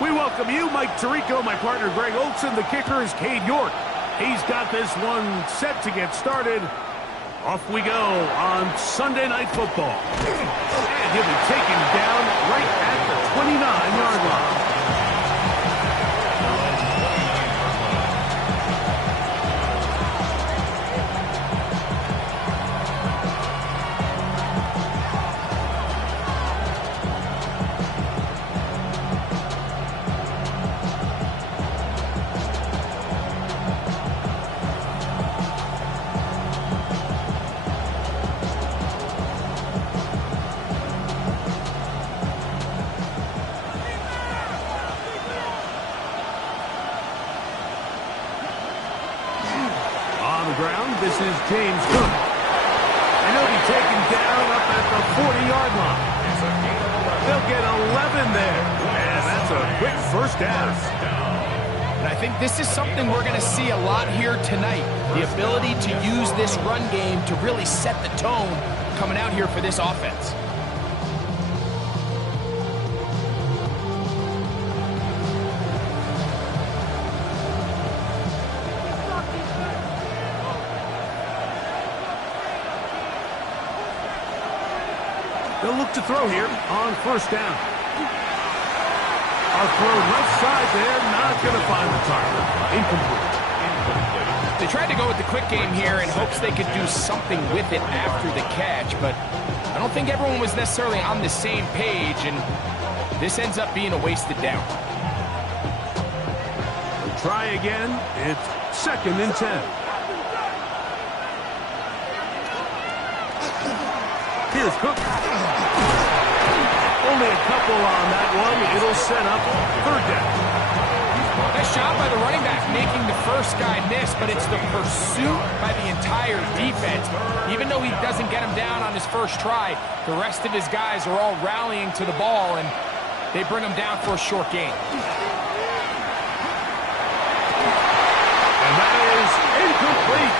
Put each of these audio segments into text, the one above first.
We welcome you, Mike Tirico, my partner Greg Olson. The kicker is Cade York. He's got this one set to get started. Off we go on Sunday Night Football. And he'll be taken down right at the 29-yard line. This is James Cook. And he'll be taken down up at the 40-yard line. They'll get 11 there. And that's a quick first down. And I think this is something we're going to see a lot here tonight. The ability to use this run game to really set the tone coming out here for this offense. They'll look to throw here on first down. Our throw left side there, not going to find the target. Incomplete. They tried to go with the quick game here in hopes they could do something with it after the catch, but I don't think everyone was necessarily on the same page, and this ends up being a wasted down. We'll try again. It's 2nd and 10. Here's Cook. Only a couple on that one. It'll set up 3rd down. Nice job by the running back making the first guy miss, but it's the pursuit by the entire defense. Even though he doesn't get him down on his first try, the rest of his guys are all rallying to the ball, and they bring him down for a short gain. And that is incomplete.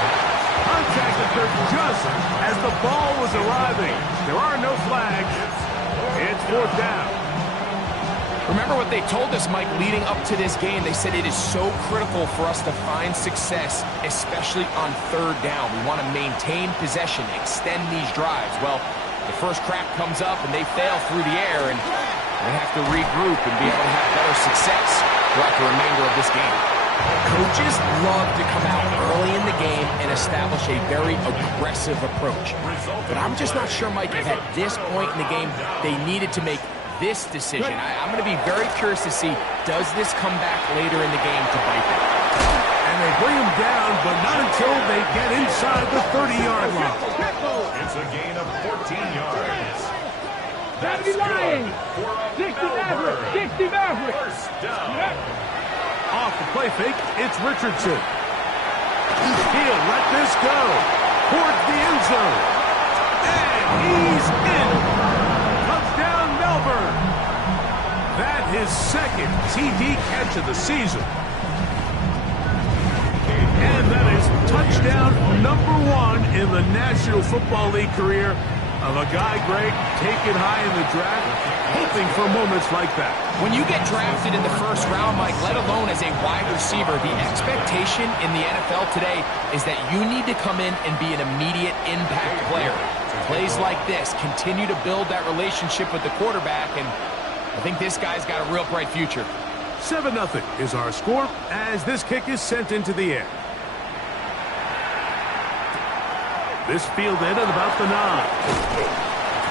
Contact occurred just as the ball was arriving. There are no flags. It's 4th down. Remember what they told us, Mike, leading up to this game. They said it is so critical for us to find success, especially on 3rd down. We want to maintain possession, extend these drives. Well, the first crack comes up and they fail through the air, and they have to regroup and be able to have better success throughout the remainder of this game. Coaches love to come out early in the game and establish a very aggressive approach. But I'm just not sure, Mike, if at this point in the game they needed to make this decision. I'm going to be very curious to see, does this come back later in the game to bite them? And they bring him down, but not until they get inside the 30-yard line. It's a gain of 14 yards. That's good. 60 Maverick. 60 Maverick. First down. Off the play fake, it's Richardson. He'll let this go towards the end zone. And he's in. Touchdown, Melbourne. That his 2nd TD catch of the season. And that is touchdown #1 in the National Football League career of a guy, Greg, taken high in the draft, hoping for moments like that. When you get drafted in the first round, Mike, let alone as a wide receiver, the expectation in the NFL today is that you need to come in and be an immediate impact player. Plays like this continue to build that relationship with the quarterback, and I think this guy's got a real bright future. 7-0 is our score as this kick is sent into the air. This fielded at about the 9.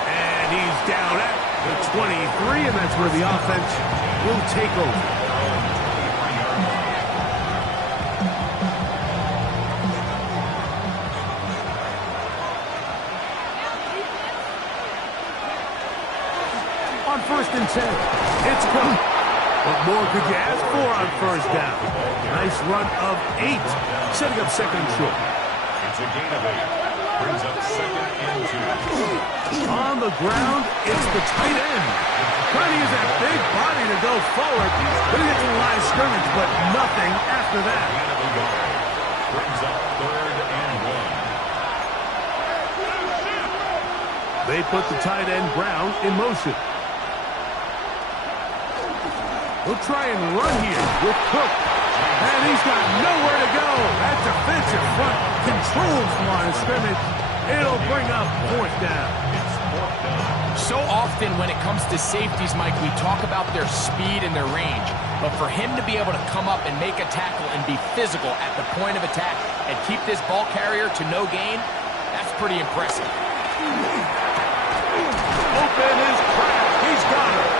And he's down at the 23, and that's where the offense will take over. On 1st and 10, it's Cook. What more could you ask for on first down? Nice run of 8, setting up 2nd and short. It's a gain of 8. Brings up 2nd and 2. On the ground, it's the tight end. Trying to use that big body to go forward. But he gets to the line of scrimmage, but nothing after that. Brings up 3rd and 1. They put the tight end Brown in motion. He'll try and run here with Cook. And he's got nowhere to go. That defensive front controls the line of scrimmage. It'll bring up fourth down. So often when it comes to safeties, Mike, we talk about their speed and their range. But for him to be able to come up and make a tackle and be physical at the point of attack and keep this ball carrier to no gain, that's pretty impressive. Open is cracked. He's got it.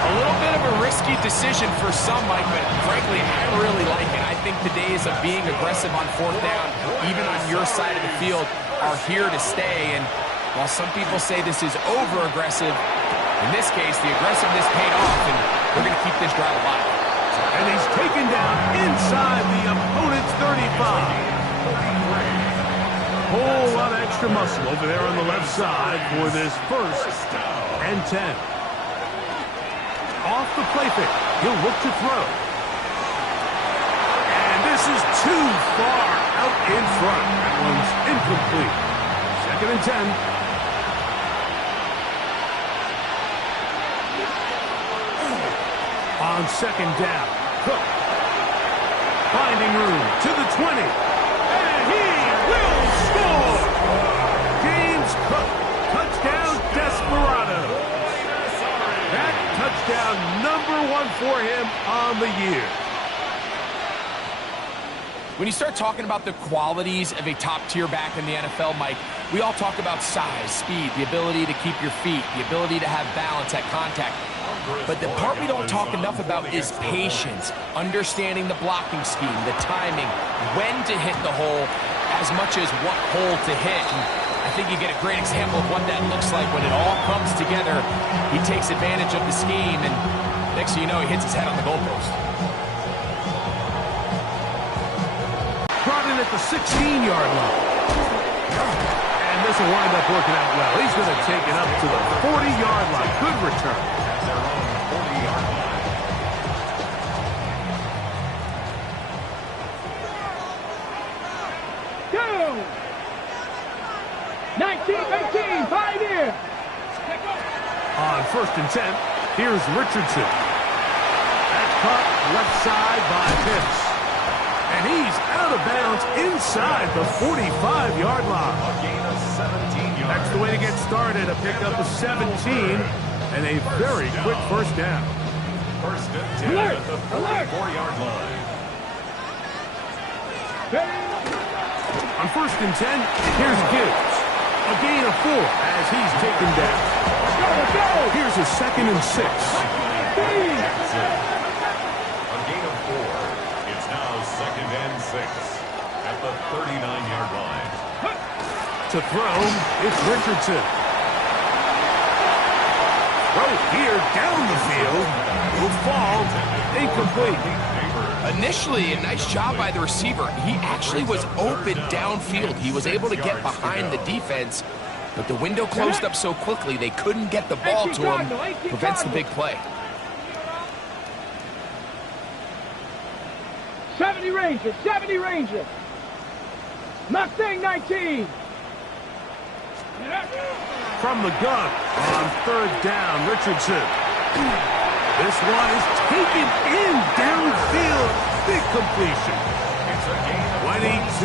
A little bit of a risky decision for some, Mike, but frankly, I really like it. I think the days of being aggressive on fourth down, even on your side of the field, are here to stay. And while some people say this is over-aggressive, in this case, the aggressiveness paid off, and we're going to keep this drive alive. And he's taken down inside the opponent's 35. Whole lot of extra muscle over there on the left side for this first and 10. Off the play fake. He'll look to throw. And this is too far out in front. That one's incomplete. Second and 10. On second down, Cook finding room to the 20, and he will score! James Cook, touchdown Desperado. That touchdown #1 for him on the year. When you start talking about the qualities of a top-tier back in the NFL, Mike, we all talk about size, speed, the ability to keep your feet, the ability to have balance at contact. But the part we don't talk enough about is patience, understanding the blocking scheme, the timing, when to hit the hole, as much as what hole to hit. And I think you get a great example of what that looks like when it all comes together. He takes advantage of the scheme, and next thing you know, he hits his head on the goalpost. Brought in at the 16-yard line. And this will wind up working out well. He's going to take it up to the 40-yard line. Good return. They're on the 40-yard line. 19-18, Pioneer. On first and 10, here's Richardson. That's caught left side by Pitts. And he's out of bounds inside the 45-yard line. A gain of 17 yards. That's the way to get started. A pickup of 17 and a very quick first down. First and 10 Alert! at the Alert! 44-yard line. On first and 10, here's Gibbs. A gain of 4 as he's taken down. Here's a second and 6. That's it. A gain of 4. It's now second and 6 at the 39-yard line. To throw, it's Richardson. Throw here down the field. Will fall. Incomplete. Initially, a nice job by the receiver. He actually was open downfield. He was able to get behind the defense, but the window closed up so quickly they couldn't get the ball to him. Prevents the big play. 70 Rangers, 70 Rangers. Mustang 19. From the gun on third down, Richardson. This one is taken in downfield. Big completion. It's a gain of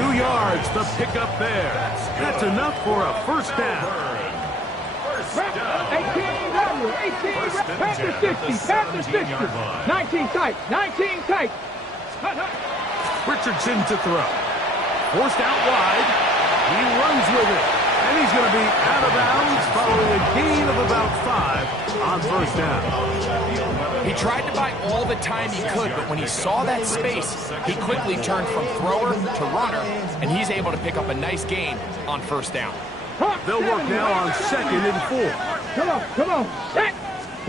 22 yards, the pickup there. That's enough for a first down. First down. 18, Panther 60, Panther 60. 19 tight, 19 tight. Richardson to throw. Forced out wide. He runs with it. And he's going to be out of bounds following a gain of about 5 on first down. He tried to buy all the time he could, but when he saw that space, he quickly turned from thrower to runner, and he's able to pick up a nice gain on first down. They'll work now on second and 4. Come on, set.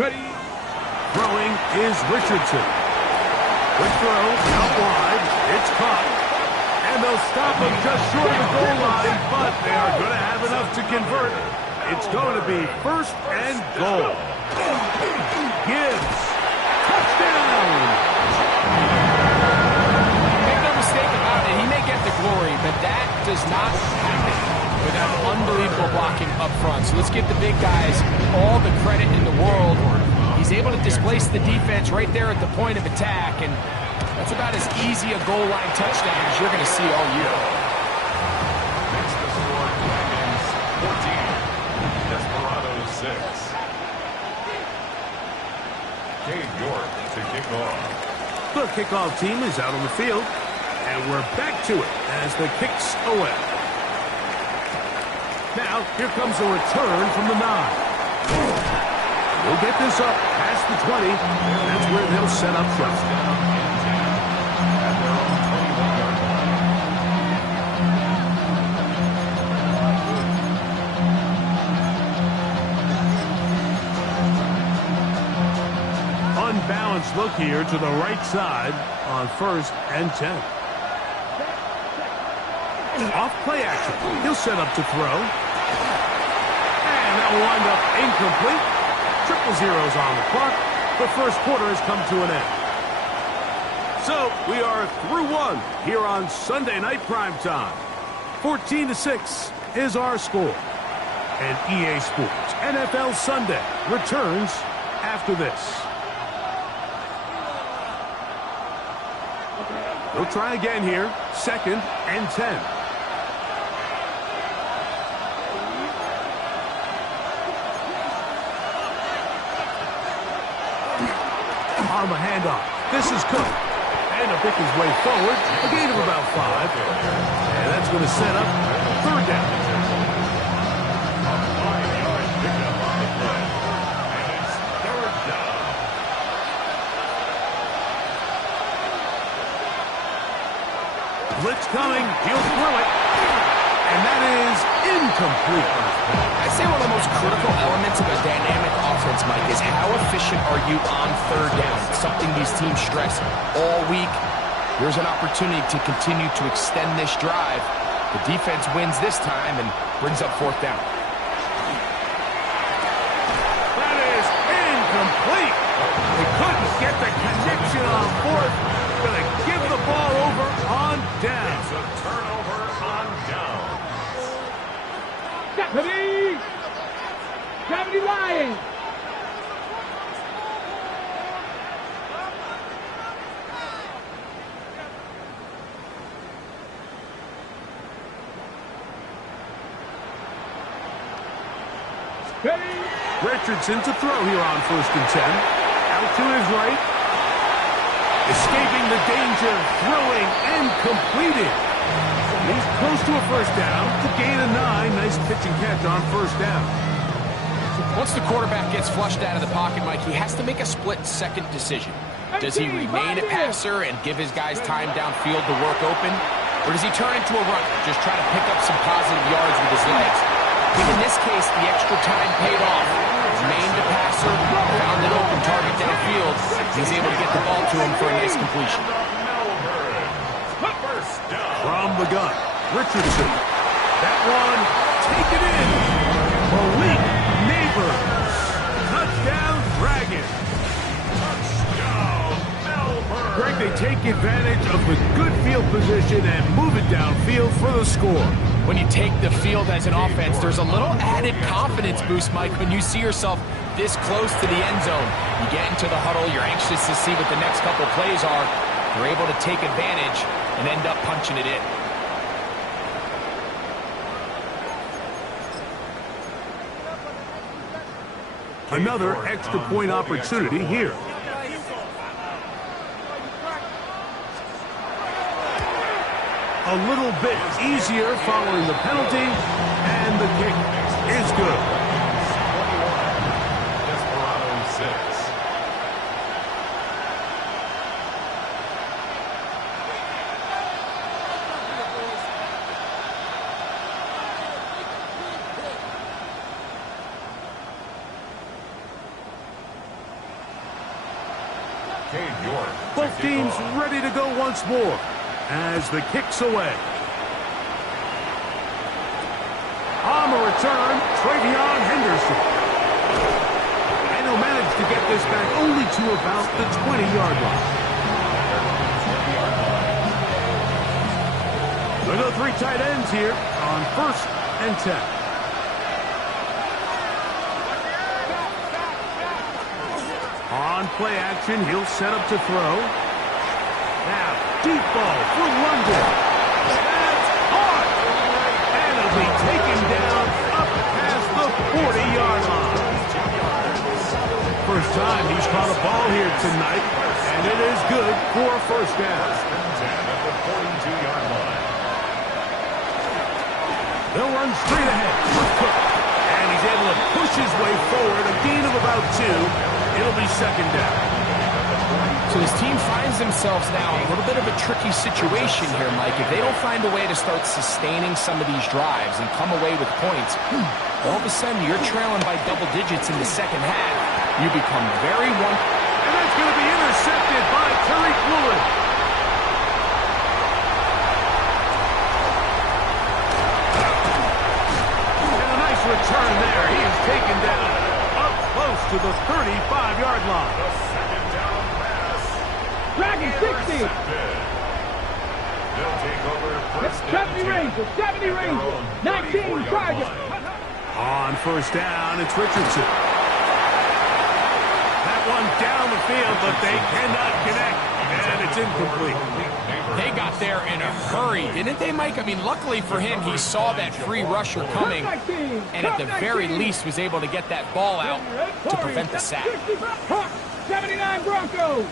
Ready. Throwing is Richardson. Quick throw, out wide. It's caught. And they'll stop him just short of the goal line, but they are going to have enough to convert. It's going to be first and goal. Gibbs. Touchdown! Make no mistake about it, he may get the glory, but that does not happen without unbelievable blocking up front. So let's give the big guys all the credit in the world. He He's able to displace the defense right there at the point of attack, and that's about as easy a goal line touchdown as you're going to see all year. Makes the score Dragons 14, Desperados 6. Cade York to kick off. The kickoff team is out on the field, and we're back to it as the kick's away. Now, here comes a return from the 9. We'll get this up past the 20, and that's where they'll set up shop. Unbalanced look here to the right side on 1st and 10. Off play action. He'll set up to throw. And that'll wind up incomplete. 0-0 on the clock. The first quarter has come to an end. So we are through one here on Sunday Night Primetime. 14-6 is our score. And EA Sports NFL Sunday returns after this. We'll try again here. 2nd and 10. On the handoff. This is Cook. And he'll pick his way forward. A gain of about 5. And that's going to set up 3rd down. Blitz coming. He'll throw it. And that is incomplete. I'd say one of the most critical elements of a dynamic offense, Mike, is how efficient are you on 3rd down? It's something these teams stress all week. Here's an opportunity to continue to extend this drive. The defense wins this time and brings up 4th down. That is incomplete. They couldn't get the connection on 4th. Going to give the ball over on down. It's a turnover on down. Deputy! Deputy Lions! Richardson to throw here on 1st and 10. Out to his right. Escaping the danger, throwing and completing. He's close to a 1st down. To gain a 9. Nice pitch and catch on 1st down. Once the quarterback gets flushed out of the pocket, Mike, he has to make a split-second decision. Does he remain a passer and give his guys time downfield to work open? Or does he turn into a runner, just try to pick up some positive yards with his legs? In this case, the extra time paid off. Remained a passer, found an open target downfield. He's able to get the ball to him for a nice completion. From the gun, Richardson. That one, take it in. Malik Neighbors. Touchdown, Dragons. Greg, they take advantage of the good field position and move it downfield for the score. When you take the field as an offense, there's a little added confidence boost, Mike, when you see yourself this close to the end zone. You get into the huddle, you're anxious to see what the next couple plays are. You're able to take advantage and end up punching it in. Another extra point opportunity here. A little bit easier following the penalty, and the kick is good. Desperados 6. Cade York. Both teams ready to go once more as the kick's away. On the return, Travion Henderson. And he'll manage to get this back only to about the 20-yard line. There go 3 tight ends here on 1st and 10. On play action, he'll set up to throw. Now, deep ball for London. That's hard. And it'll be taken down up past the 40-yard line. First time he's caught a ball here tonight, and it is good for a first down. At the 42-yard line. They'll run straight ahead with Cook. And he's able to push his way forward, a gain of about 2. It'll be second down. So this team finds themselves now in a little bit of a tricky situation here, Mike. If they don't find a way to start sustaining some of these drives and come away with points, all of a sudden you're trailing by double digits in the second half. You become very one. And that's going to be intercepted by Tariq Woolen. And a nice return there. He is taken down up close to the 35-yard line. The second down pass. Dragon 60. They'll take over first 70 Rangers. 70 Rangers. 19 Chargers. On first down, it's Richardson. That one down the field, but they cannot connect, and it's incomplete. They got there in a hurry, didn't they, Mike? I mean, luckily for him, he saw that free rusher coming, and at the very least was able to get that ball out to prevent the sack. 79 Broncos.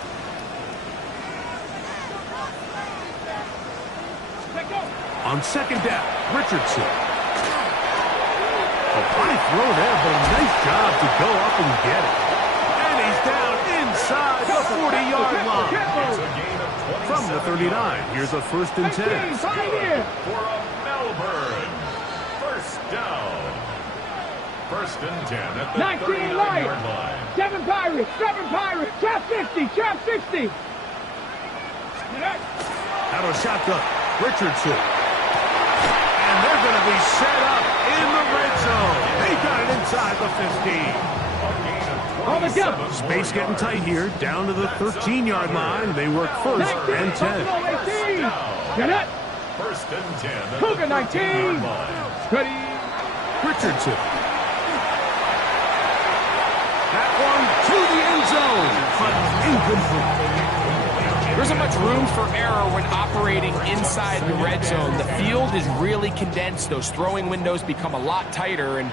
On second down, Richardson. A high throw there, but a nice job to go up and get it. And he's down inside the 40-yard line. From the 39, here's a first and 10. For a Melbourne. First down. First and 10 at the 19 Lions. 39-yard line. 7 Pirates. 7 Pirates. Trap 50. Trap 60. Out of shotgun, Richardson. And they're going to be set up in the red zone. They got it inside the 15. On the jump. Space getting tight here, down to the 13-yard line. They work first and 10. Jeanette. First and 10. Cougar 19. Ready. Richardson. That one to the end zone, but incomplete. There isn't much room for error when operating inside the red zone. The field is really condensed. Those throwing windows become a lot tighter and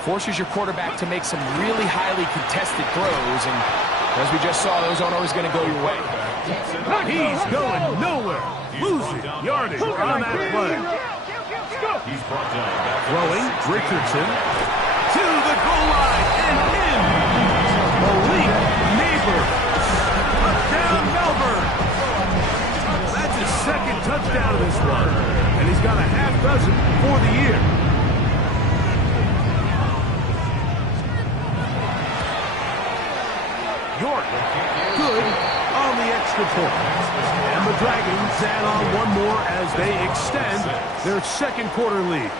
forces your quarterback to make some really highly contested throws. And as we just saw, those aren't always going to go your way. He's going nowhere. Losing yardage on that play. He's brought down. Throwing, Richardson to the goal line and in. Malik Neighbor. Touchdown, Melbourne. That's his second touchdown of this one, and he's got a half dozen for the year. York, good on the extra point. And the Dragons add on one more as they extend their second quarter lead.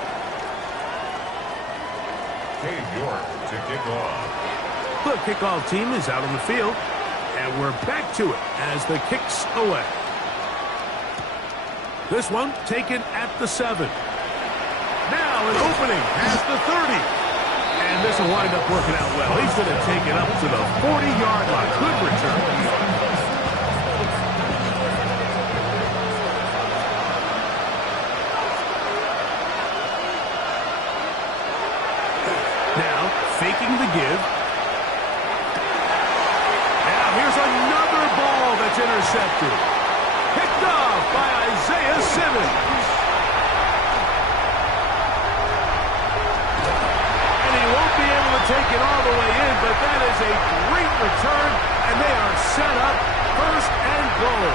Cade York to kick off. The kickoff team is out on the field, and we're back to it as the kick's away. This one taken at the 7. Now an opening past the 30. And this will wind up working out well. He's going to take it up to the 40-yard line. Good return. Now, faking the give. Now, here's another ball that's intercepted. Picked off by Isaiah Simmons. Take it all the way in, but that is a great return, and they are set up first and goal.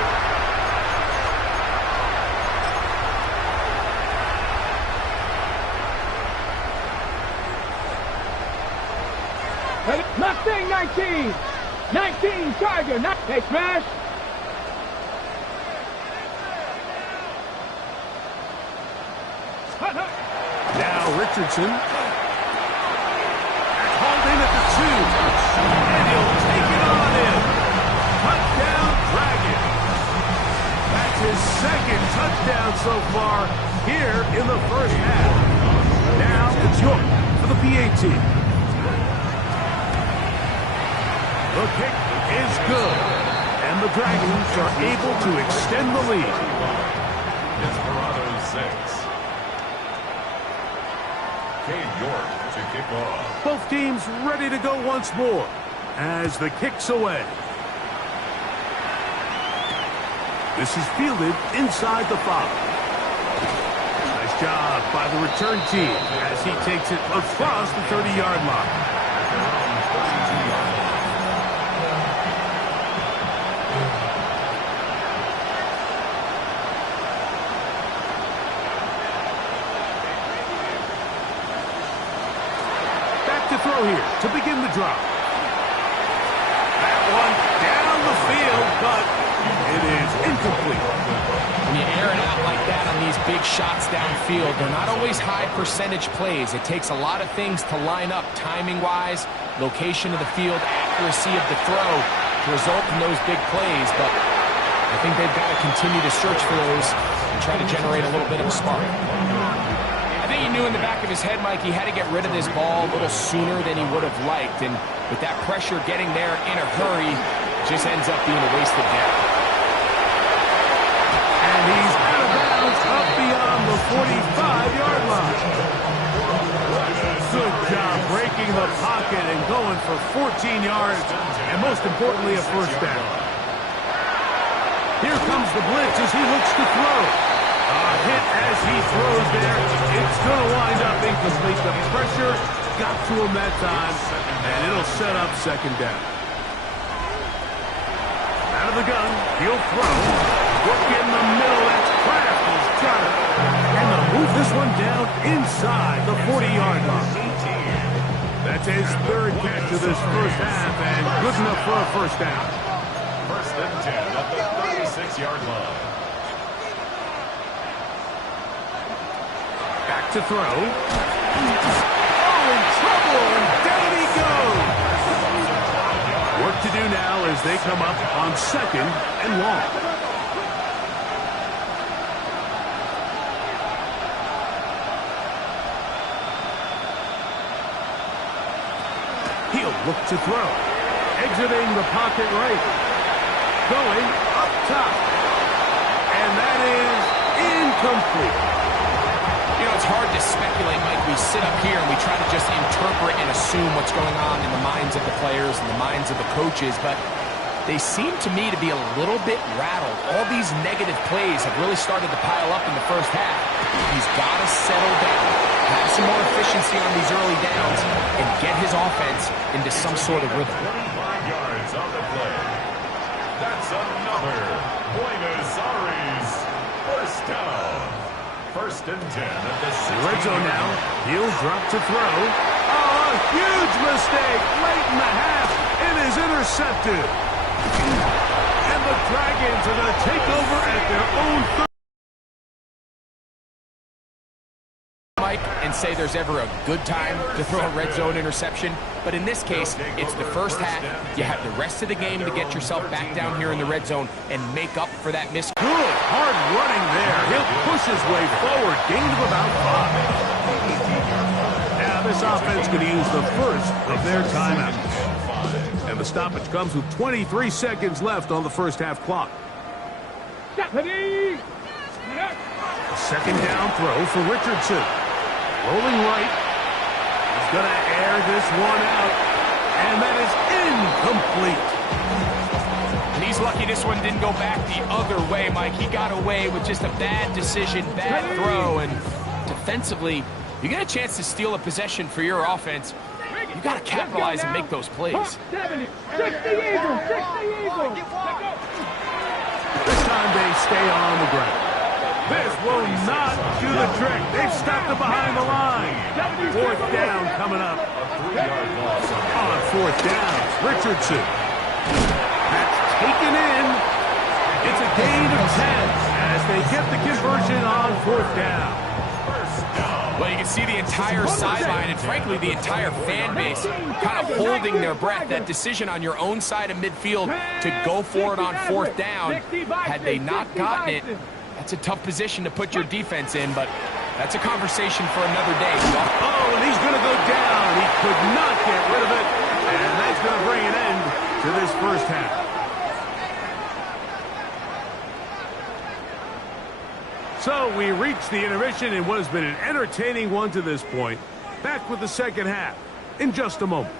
Mustang 19. 19 Charger. Hey, smash. Now Richardson. At the 2, and he'll take it on in. Touchdown, Dragon. That's his second touchdown so far here in the first half. Now it's York for the PAT. The kick is good. And the Dragons are able to extend the lead. Desperados 6. Cade York to kick off. Both teams ready to go once more as the kick's away. This is fielded inside the 5. Nice job by the return team as he takes it across the 30-yard line. To throw here to begin the drop. That one down the field, but it is incomplete. When you air it out like that on these big shots downfield, they're not always high percentage plays. It takes a lot of things to line up timing-wise, location of the field, accuracy of the throw to result in those big plays, but I think they've got to continue to search for those and try to generate a little bit of a spark. I think he knew in the back of his head, Mike, he had to get rid of this ball a little sooner than he would have liked. And with that pressure getting there in a hurry, just ends up being a wasted down. And he's out of bounds up beyond the 45-yard line. Good job breaking the pocket and going for 14 yards, and most importantly, a first down. Here comes the blitz as he looks to throw. A hit as he throws there. It's going to wind up incomplete. The pressure got to him that time, and it'll set up second down. Out of the gun, he'll throw. Look in the middle. That's Kraft. He's got it. And they'll move this one down inside the 40-yard line. That's his third catch of this first half, and good enough for a first down. First and 10 at the 36-yard line. Back to throw. Oh, in trouble, and down he goes. Work to do now as they come up on second and long. He'll look to throw. Exiting the pocket right. Going up top. And that is incomplete. You know, it's hard to speculate, Mike. We sit up here and we try to just interpret and assume what's going on in the minds of the players and the minds of the coaches, but they seem to me to be a little bit rattled. All these negative plays have really started to pile up in the first half. He's got to settle down, have some more efficiency on these early downs, and get his offense into some sort of rhythm. 25 yards on the play. That's another Buenos Aires first down. First and 10 at the 60. Red zone now. He'll drop to throw. Oh, a huge mistake late in the half. It is intercepted. And the Dragons are going to take over at their own 30. Mike, and say there's ever a good time to throw a red zone interception, but in this case, it's the first half. You have the rest of the game to get yourself back down here in the red zone and make up for that miss. Good, hard running there. He'll push his way forward. Gain of about 5. Now this offense going to use the first of their timeouts. And the stoppage comes with 23 seconds left on the first half clock. Second down throw for Richardson. Rolling right. He's going to air this one out. And that is incomplete. And he's lucky this one didn't go back the other way, Mike. He got away with just a bad decision, bad throw. And defensively, you get a chance to steal a possession for your offense. You got to capitalize and make those plays. 70, 60 Eagles, 60 Eagles. This time they stay on the ground. This will not do the trick. They've stopped it behind the line. Fourth down coming up. On fourth down, Richardson. That's taken in. It's a gain of 10 as they get the conversion on fourth down. Well, you can see the entire sideline and, frankly, the entire fan base kind of holding their breath. That decision on your own side of midfield to go for it on fourth down, had they not gotten it, that's a tough position to put your defense in, but that's a conversation for another day. Oh, and he's going to go down. He could not get rid of it, and that's going to bring an end to this first half. So we reach the intermission in what has been an entertaining one to this point. Back with the second half in just a moment.